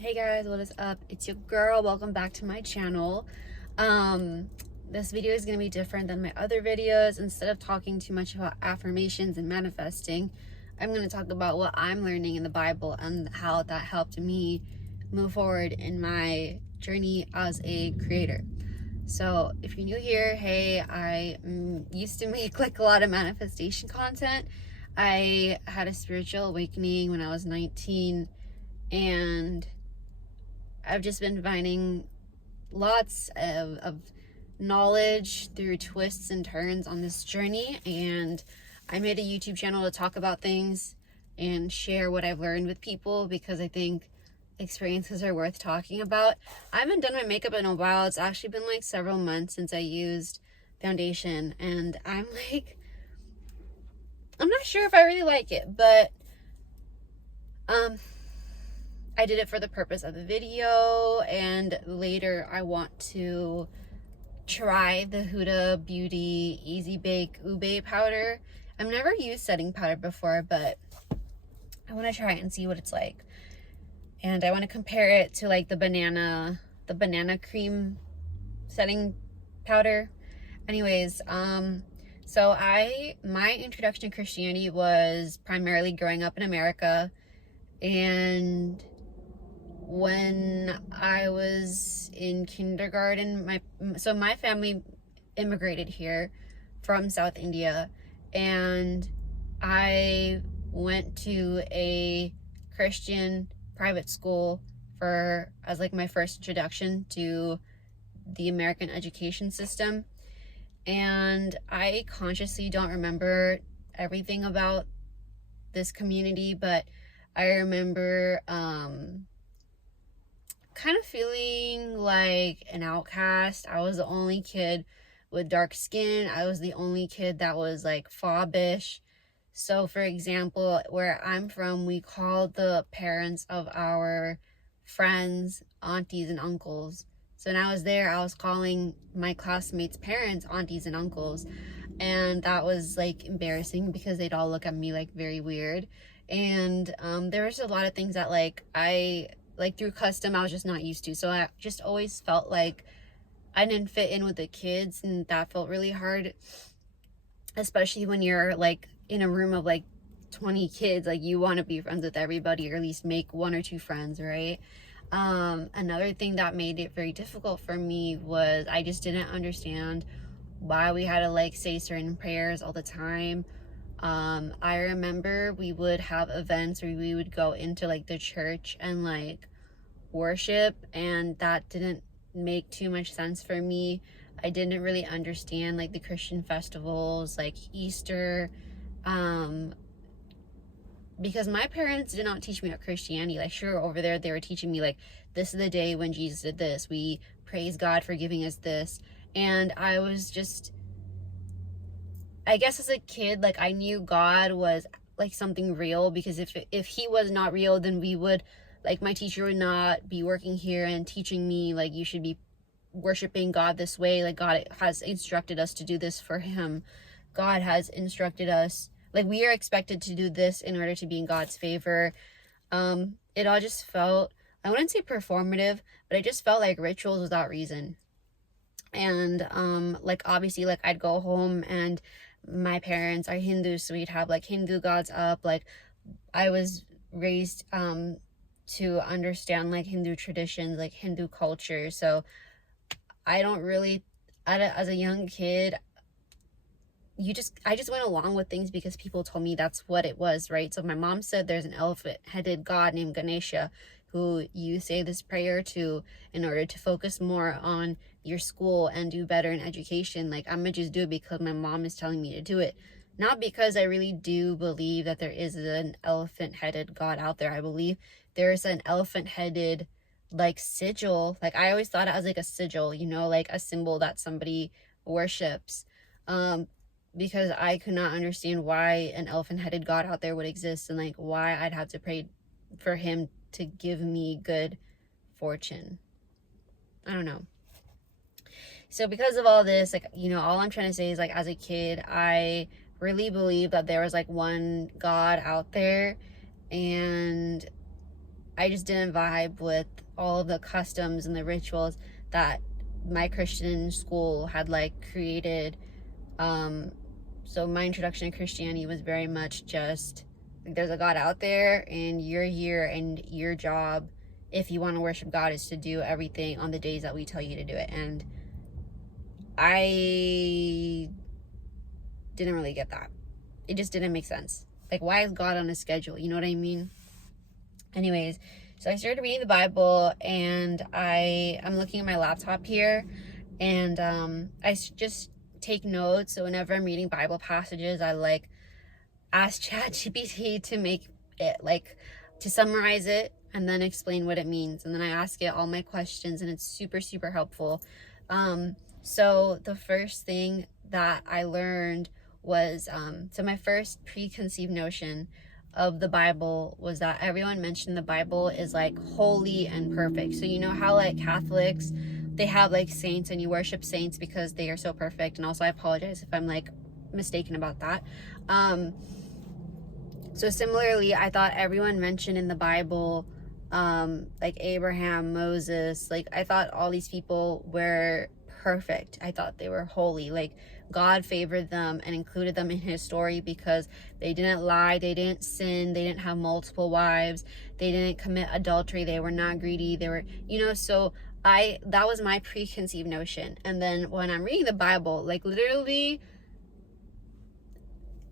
Hey guys, what is up? It's your girl. Welcome back to my channel. This video is going to be different than my other videos. Instead of talking too much about affirmations and manifesting, I'm going to talk about what I'm learning in the Bible and how that helped me move forward in my journey as a creator. So if you're new here, hey, I used to make like a lot of manifestation content. I had a spiritual awakening when I was 19, and I've just been finding lots of knowledge through twists and turns on this journey, and I made a YouTube channel to talk about things and share what I've learned with people because I think experiences are worth talking about. I haven't done my makeup in a while. It's actually been like several months since I used foundation, and I'm not sure if I really like it, but I did it for the purpose of the video, and later I want to try the Huda Beauty Easy Bake Ube powder. I've never used setting powder before, but I want to try it and see what it's like. And I want to compare it to like the banana cream setting powder. Anyways, so my introduction to Christianity was primarily growing up in America, and when I was in kindergarten, my family immigrated here from South India, and I went to a Christian private school as like my first introduction to the American education system. And I consciously don't remember everything about this community, but I remember kind of feeling like an outcast. I was the only kid with dark skin. I was the only kid that was like fobbish. So for example, where I'm from, we called the parents of our friends aunties and uncles. So when I was there, I was calling my classmates' parents aunties and uncles, and that was like embarrassing because they'd all look at me like very weird. And there was a lot of things that like through custom I was just not used to. So I just always felt like I didn't fit in with the kids, and that felt really hard, especially when you're like in a room of like 20 kids. Like, you want to be friends with everybody, or at least make one or two friends, right? Another thing that made it very difficult for me was I just didn't understand why we had to like say certain prayers all the time. I remember we would have events where we would go into like the church and like worship, and that didn't make too much sense for me. I didn't really understand like the Christian festivals like Easter, because my parents did not teach me about Christianity. Like, sure, over there they were teaching me like, this is the day when Jesus did this, we praise God for giving us this. And I was just, I guess as a kid, like, I knew God was like something real, because if he was not real, then we would, like, my teacher would not be working here and teaching me like you should be worshiping God this way. Like, God has instructed us to do this for him. God has instructed us, like, we are expected to do this in order to be in God's favor. It all just felt, I wouldn't say performative, but it just felt like rituals without reason. And like, obviously, like, I'd go home and my parents are Hindus, so we'd have like Hindu gods up. Like, I was raised to understand like Hindu traditions, like Hindu culture. So I don't really, as a young kid, I just went along with things because people told me that's what it was, right? So my mom said there's an elephant-headed god named Ganesha who you say this prayer to in order to focus more on your school and do better in education. Like, I'm gonna just do it because my mom is telling me to do it, not because I really do believe that there is an elephant-headed god out there. I believe there is an elephant-headed like sigil. Like, I always thought it was like a sigil, you know, like a symbol that somebody worships. Because I could not understand why an elephant-headed god out there would exist, and like why I'd have to pray for him to give me good fortune. I don't know. So because of all this, like, you know, all I'm trying to say is, like, as a kid, I really believed that there was like one God out there, and I just didn't vibe with all of the customs and the rituals that my Christian school had like created. So my introduction to Christianity was very much just like, there's a God out there and you're here, and your job, if you want to worship God, is to do everything on the days that we tell you to do it. And I didn't really get that. It just didn't make sense. Like, why is God on a schedule? You know what I mean? Anyways, so I started reading the Bible, and I'm looking at my laptop here, and I just take notes. So whenever I'm reading Bible passages, I like ask ChatGPT to make it, like, to summarize it and then explain what it means, and then I ask it all my questions, and it's super, super helpful. So the first thing that I learned was, so my first preconceived notion of the Bible was that everyone mentioned the Bible is like holy and perfect. So you know how like Catholics, they have like saints, and you worship saints because they are so perfect. And also I apologize if I'm like mistaken about that. So similarly, I thought everyone mentioned in the Bible, like Abraham, Moses, like I thought all these people were perfect. I thought they were holy. Like God favored them and included them in his story because they didn't lie, they didn't sin, they didn't have multiple wives, they didn't commit adultery, they were not greedy, they were, so that was my preconceived notion. And then when I'm reading the Bible, like literally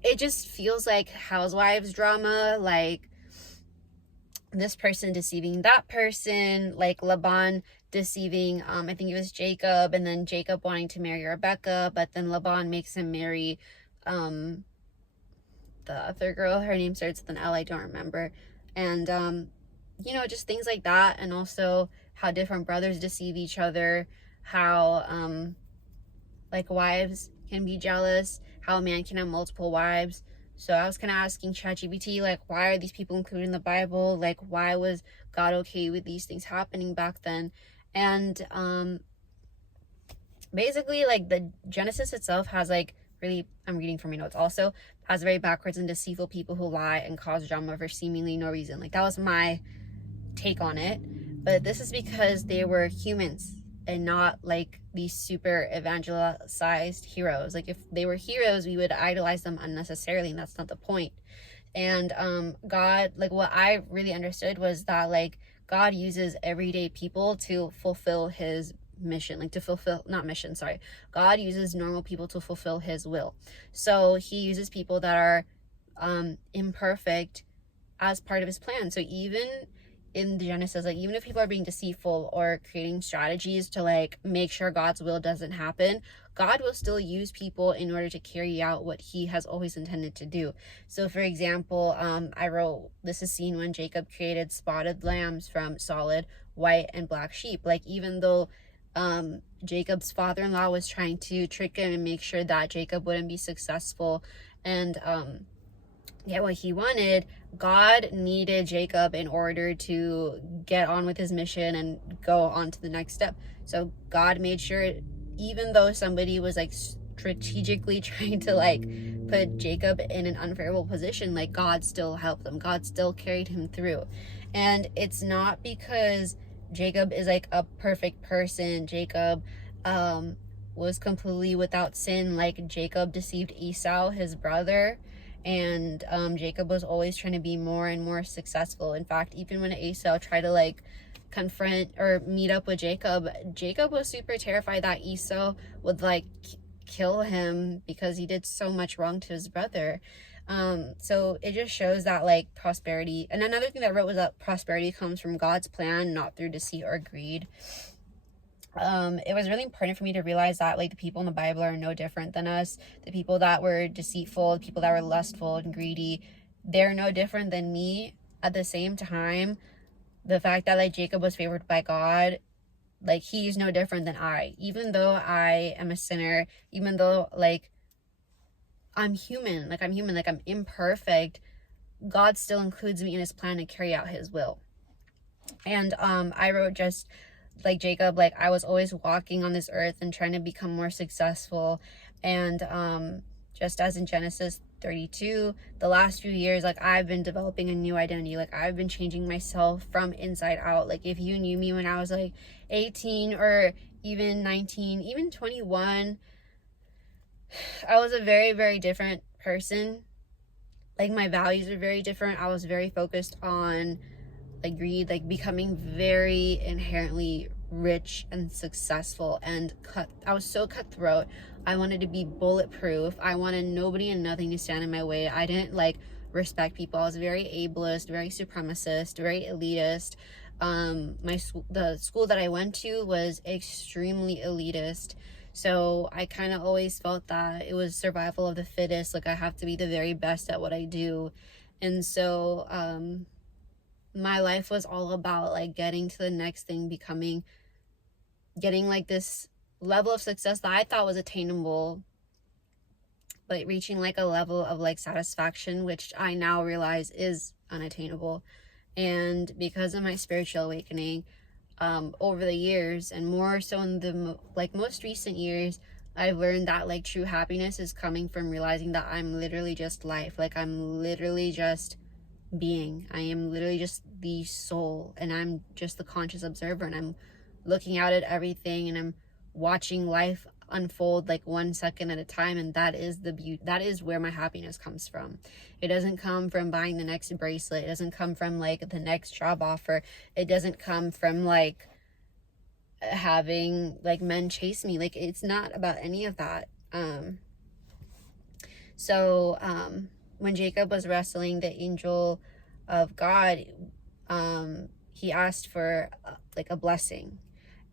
it just feels like housewives drama, like this person deceiving that person, like Laban deceiving, I think it was Jacob, and then Jacob wanting to marry Rebecca, but then Laban makes him marry the other girl. Her name starts with an L, I don't remember. And just things like that. And also how different brothers deceive each other, how like wives can be jealous, how a man can have multiple wives. So I was kind of asking ChatGPT, like, why are these people included in the Bible? Like, why was God okay with these things happening back then? And basically, like, the Genesis itself has, like, really, I'm reading from my notes also, has very backwards and deceitful people who lie and cause drama for seemingly no reason. Like, that was my take on it. But this is because they were humans and not like these super evangelized heroes. Like if they were heroes, we would idolize them unnecessarily, and that's not the point. And God, like what I really understood was that like God uses everyday people to fulfill his mission, like to fulfill, not mission, sorry. God uses normal people to fulfill his will. So he uses people that are imperfect as part of his plan. So even in the Genesis, like even if people are being deceitful or creating strategies to like make sure God's will doesn't happen, God will still use people in order to carry out what he has always intended to do. So for example, I wrote, this is seen when Jacob created spotted lambs from solid white and black sheep. Like even though Jacob's father-in-law was trying to trick him and make sure that Jacob wouldn't be successful and get what he wanted, God needed Jacob in order to get on with his mission and go on to the next step. So God made sure, even though somebody was like strategically trying to like put Jacob in an unfavorable position, like God still helped them. God still carried him through. And it's not because Jacob is like a perfect person. Jacob was completely without sin. Like Jacob deceived Esau, his brother, and Jacob was always trying to be more and more successful. In fact, even when Esau tried to like confront or meet up with Jacob, Jacob was super terrified that Esau would like kill him because he did so much wrong to his brother. So it just shows that like prosperity, and another thing that I wrote was that prosperity comes from God's plan, not through deceit or greed. It was really important for me to realize that like the people in the Bible are no different than us. The people that were deceitful, the people that were lustful and greedy, they're no different than me. At the same time, the fact that like Jacob was favored by God, like he's no different than I. Even though I am a sinner, even though like I'm human, like I'm imperfect, God still includes me in his plan to carry out his will. And I wrote just like Jacob, like I was always walking on this earth and trying to become more successful. And just as in Genesis 32. The last few years, like, I've been developing a new identity. Like, I've been changing myself from inside out. Like, if you knew me when I was like 18 or even 19, even 21, I was a very, very different person. Like, my values are very different. I was very focused on like greed, like becoming very inherently rich and successful, and I was so cutthroat. I wanted to be bulletproof. I wanted nobody and nothing to stand in my way. I didn't like respect people. I was very ableist, very supremacist, very elitist. The school that I went to was extremely elitist. So I kind of always felt that it was survival of the fittest. Like, I have to be the very best at what I do. And so my life was all about like getting to the next thing, getting like this level of success that I thought was attainable, but reaching like a level of like satisfaction, which I now realize is unattainable. And because of my spiritual awakening, over the years, and more so in the like most recent years, I've learned that like true happiness is coming from realizing that I'm literally just life. Like, I'm literally just being. I am literally just the soul, and I'm just the conscious observer, and I'm looking out at everything, and I'm watching life unfold like 1 second at a time. And that is the beauty. That is where my happiness comes from. It doesn't come from buying the next bracelet. It doesn't come from like the next job offer. It doesn't come from like having like men chase me. Like, it's not about any of that. When Jacob was wrestling the angel of God, he asked for like a blessing.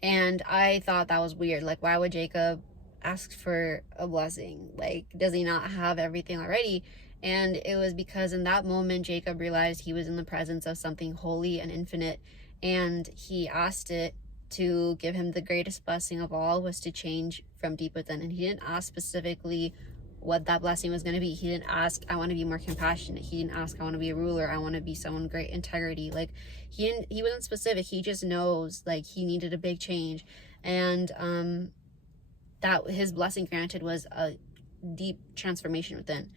And I thought that was weird. Like, why would Jacob ask for a blessing? Like, does he not have everything already? And it was because in that moment, Jacob realized he was in the presence of something holy and infinite. And he asked it to give him the greatest blessing of all, was to change from deep within. And he didn't ask specifically what that blessing was going to be. He didn't ask, I want to be more compassionate. He didn't ask, I want to be a ruler. I want to be someone great integrity. Like, he wasn't specific. He just knows like he needed a big change. And that his blessing granted was a deep transformation within.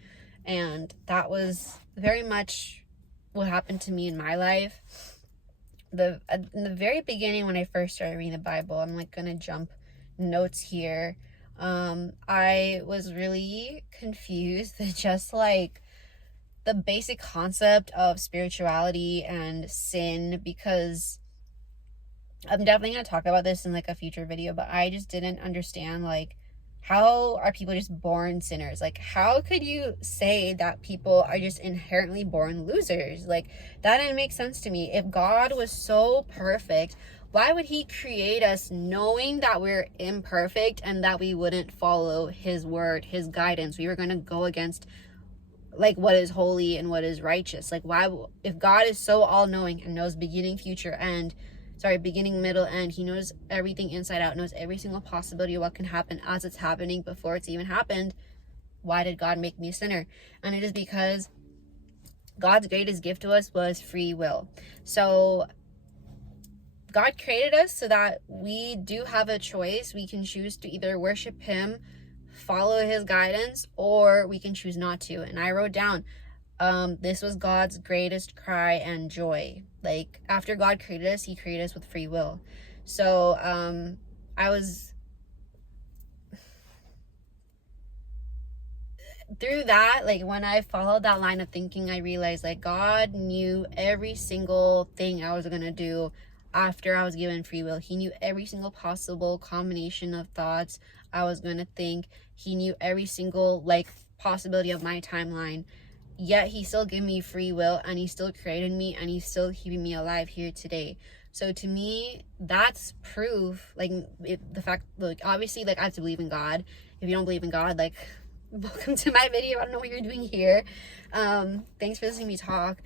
And that was very much what happened to me in my life. In the very beginning, when I first started reading the Bible, I'm like gonna jump notes here. I was really confused with just like the basic concept of spirituality and sin, because I'm definitely going to talk about this in like a future video, but I just didn't understand like, how are people just born sinners? Like, how could you say that people are just inherently born losers? Like, that didn't make sense to me. If God was so perfect, why would he create us knowing that we're imperfect and that we wouldn't follow his word, his guidance? We were going to go against like what is holy and what is righteous. Like, why, if God is so all-knowing and knows beginning, middle, end, he knows everything inside out, knows every single possibility of what can happen as it's happening before it's even happened, why did God make me a sinner? And it is because God's greatest gift to us was free will. So God created us so that we do have a choice. We can choose to either worship him, follow his guidance, or we can choose not to. And I wrote down, this was God's greatest cry and joy. Like, after God created us, he created us with free will. So I was through that, like when I followed that line of thinking, I realized like God knew every single thing I was gonna do after I was given free will. He knew every single possible combination of thoughts I was gonna think. He knew every single like possibility of my timeline. Yet he still gave me free will, and he still created me, and he's still keeping me alive here today. So to me, that's proof. Like, the fact, like, obviously, like, I have to believe in God. If you don't believe in God, like, welcome to my video. I don't know what you're doing here. Thanks for listening to me talk.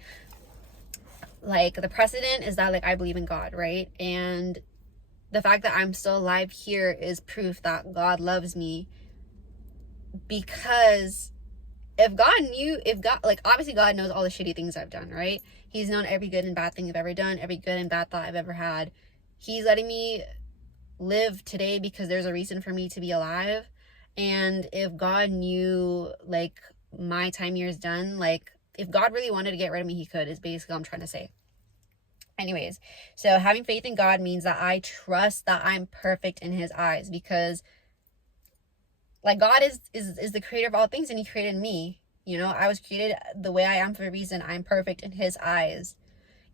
Like, the precedent is that, like, I believe in God, right? And the fact that I'm still alive here is proof that God loves me, because if God, like, obviously God knows all the shitty things I've done, right? He's known every good and bad thing I've ever done, every good and bad thought I've ever had. He's letting me live today because there's a reason for me to be alive. And if God knew, like, my time here is done. Like, if God really wanted to get rid of me, he could, is basically what I'm trying to say. Anyways, so having faith in God means that I trust that I'm perfect in his eyes, because like God is the creator of all things, and he created me. You know, I was created the way I am for a reason. I'm perfect in his eyes.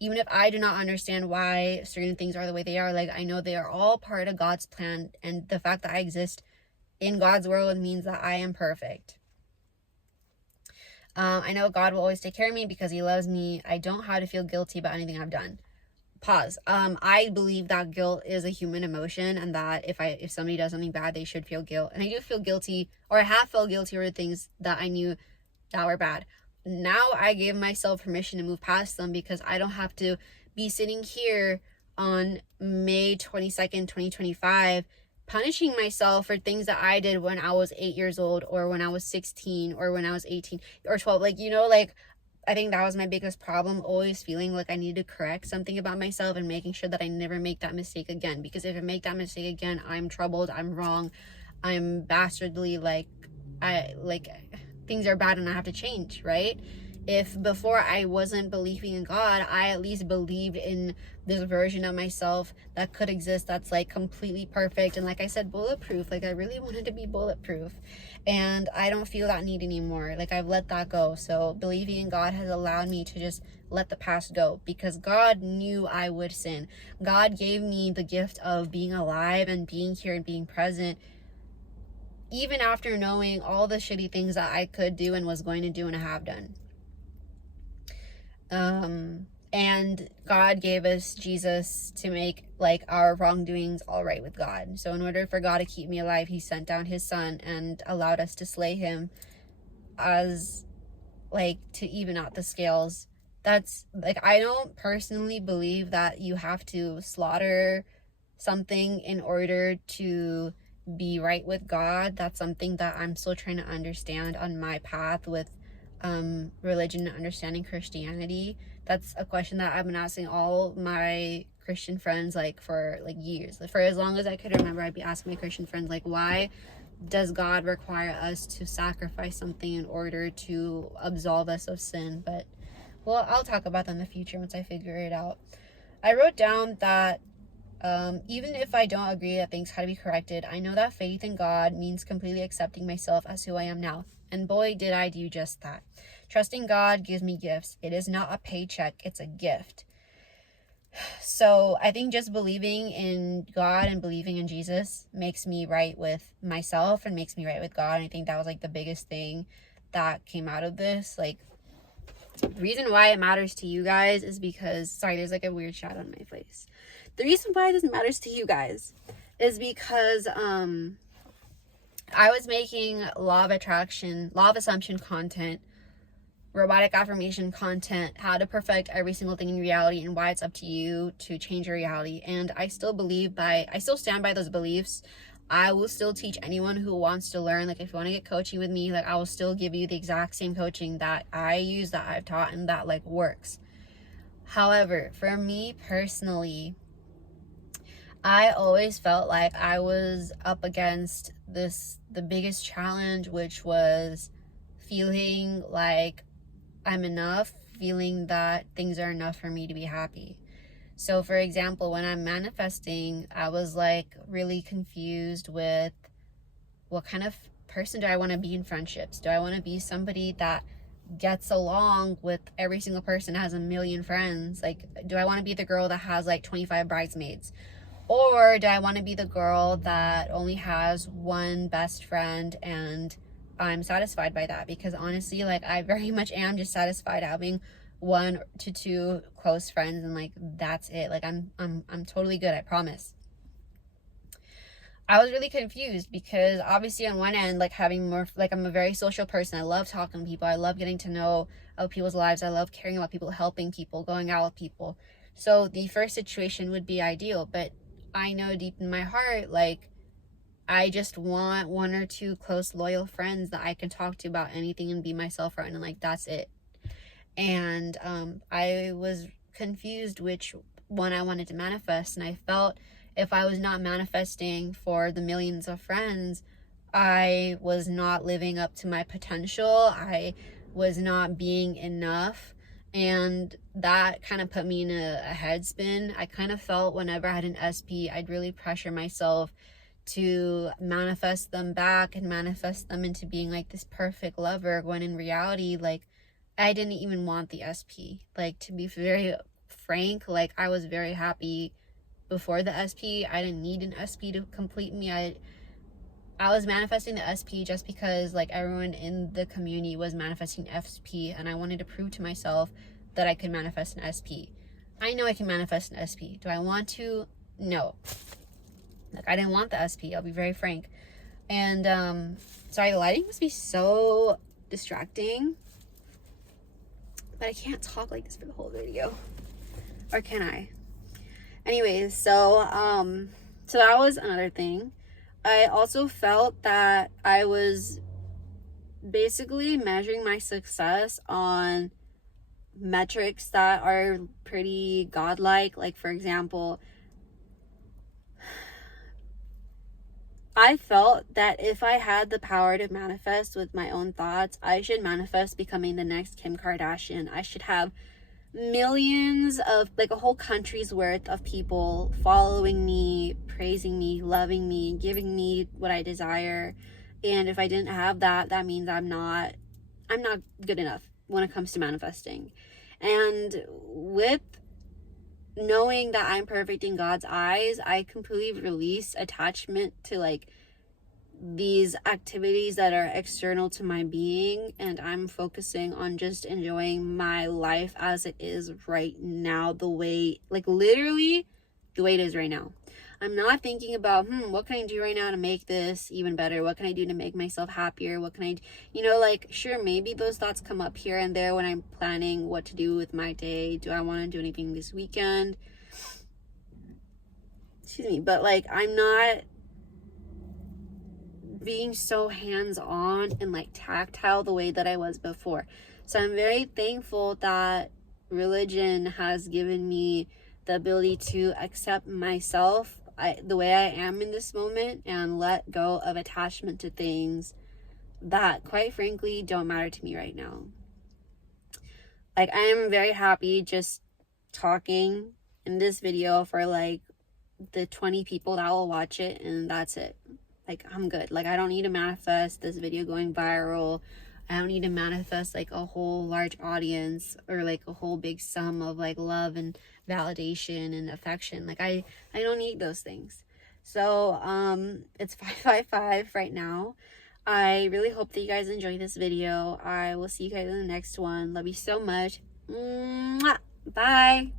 Even if I do not understand why certain things are the way they are, like, I know they are all part of God's plan, and the fact that I exist in God's world means that I am perfect. I know God will always take care of me because he loves me. I don't have to feel guilty about anything I've done. Pause. I believe that guilt is a human emotion, and that if somebody does something bad, they should feel guilt. And I do feel guilty, or I have felt guilty over things that I knew that were bad. Now I gave myself permission to move past them, because I don't have to be sitting here on May 22nd, 2025, punishing myself for things that I did when I was 8 years old, or when I was 16, or when I was 18 or 12. Like, you know, like, I think that was my biggest problem, always feeling like I needed to correct something about myself, and making sure that I never make that mistake again. Because if I make that mistake again, I'm troubled, I'm wrong, I'm bastardly, things are bad and I have to change, right? If before I wasn't believing in God, I at least believed in this version of myself that could exist, that's like completely perfect, and like I said, bulletproof. Like, I really wanted to be bulletproof, and I don't feel that need anymore. Like, I've let that go. So believing in God has allowed me to just let the past go, because God knew I would sin. God gave me the gift of being alive and being here and being present, even after knowing all the shitty things that I could do and was going to do and have done. And God gave us Jesus to make like our wrongdoings all right with God. So in order for God to keep me alive, he sent down his son and allowed us to slay him, as like to even out the scales. That's like, I don't personally believe that you have to slaughter something in order to be right with God. That's something that I'm still trying to understand on my path with religion and understanding Christianity. That's a question that I've been asking all my Christian friends, like, for like years. For as long as I could remember, I'd be asking my Christian friends, like, why does God require us to sacrifice something in order to absolve us of sin? But, well, I'll talk about that in the future once I figure it out. I wrote down that even if I don't agree that things had to be corrected, I know that faith in God means completely accepting myself as who I am now. And boy, did I do just that. Trusting God gives me gifts. It is not a paycheck, it's a gift. So I think just believing in God and believing in Jesus makes me right with myself and makes me right with God. And I think that was like the biggest thing that came out of this. Like, the reason why it matters to you guys is because, sorry, there's like a weird shadow on my face. The reason why this matters to you guys is because I was making law of assumption content, robotic affirmation content, how to perfect every single thing in reality, and why it's up to you to change your reality. And I still stand by those beliefs. I will still teach anyone who wants to learn. Like, if you want to get coaching with me, like, I will still give you the exact same coaching that I use, that I've taught, and that like works. However, for me personally, I always felt like I was up against the biggest challenge, which was feeling like I'm enough, feeling that things are enough for me to be happy. So for example, when I'm manifesting, I was like really confused with what kind of person do I want to be in friendships? Do I want to be somebody that gets along with every single person, has a million friends? Like, do I want to be the girl that has like 25 bridesmaids? Or do I want to be the girl that only has one best friend and I'm satisfied by that? Because honestly, like, I very much am just satisfied having 1 to 2 close friends, and like, that's it. Like, I'm totally good, I promise. I was really confused because obviously on one end, like, having more, like, I'm a very social person. I love talking to people. I love getting to know people's lives. I love caring about people, helping people, going out with people. So the first situation would be ideal, but I know deep in my heart, like, I just want 1 or 2 close, loyal friends that I can talk to about anything and be myself around, and like, that's it. And I was confused which one I wanted to manifest, and I felt if I was not manifesting for the millions of friends, I was not living up to my potential. I was not being enough. And that kind of put me in a headspin. I kind of felt whenever I had an SP, I'd really pressure myself to manifest them back and manifest them into being like this perfect lover, when in reality, like, I didn't even want the SP. Like, to be very frank, like, I was very happy before the SP. I didn't need an SP to complete me. I was manifesting the SP just because like everyone in the community was manifesting SP, and I wanted to prove to myself that I could manifest an SP. I know I can manifest an SP. Do I want to? No. Like, I didn't want the SP, I'll be very frank. And sorry, the lighting must be so distracting, but I can't talk like this for the whole video. Or can I? Anyways, so that was another thing. I also felt that I was basically measuring my success on metrics that are pretty godlike. Like, for example, I felt that if I had the power to manifest with my own thoughts, I should manifest becoming the next Kim Kardashian. I should have millions of, like, a whole country's worth of people following me, praising me, loving me, giving me what I desire. And if I didn't have that, that means I'm not good enough when it comes to manifesting. And with knowing that I'm perfect in God's eyes, I completely release attachment to like these activities that are external to my being, and I'm focusing on just enjoying my life as it is right now, the way, like, literally the way it is right now. I'm not thinking about, what can I do right now to make this even better? What can I do to make myself happier? What can I, like, sure, maybe those thoughts come up here and there when I'm planning what to do with my day. Do I want to do anything this weekend? Excuse me, but like, I'm not being so hands-on and like tactile the way that I was before. So I'm very thankful that religion has given me the ability to accept myself the way I am in this moment, and let go of attachment to things that, quite frankly, don't matter to me right now. Like, I am very happy just talking in this video for like the 20 people that will watch it, and that's it. Like, I'm good. Like, I don't need to manifest this video going viral. I don't need to manifest like a whole large audience or like a whole big sum of like love and validation and affection. Like, I don't need those things. So it's 5:55 right now. I really hope that you guys enjoyed this video. I will see you guys in the next one. Love you so much. Mwah! Bye.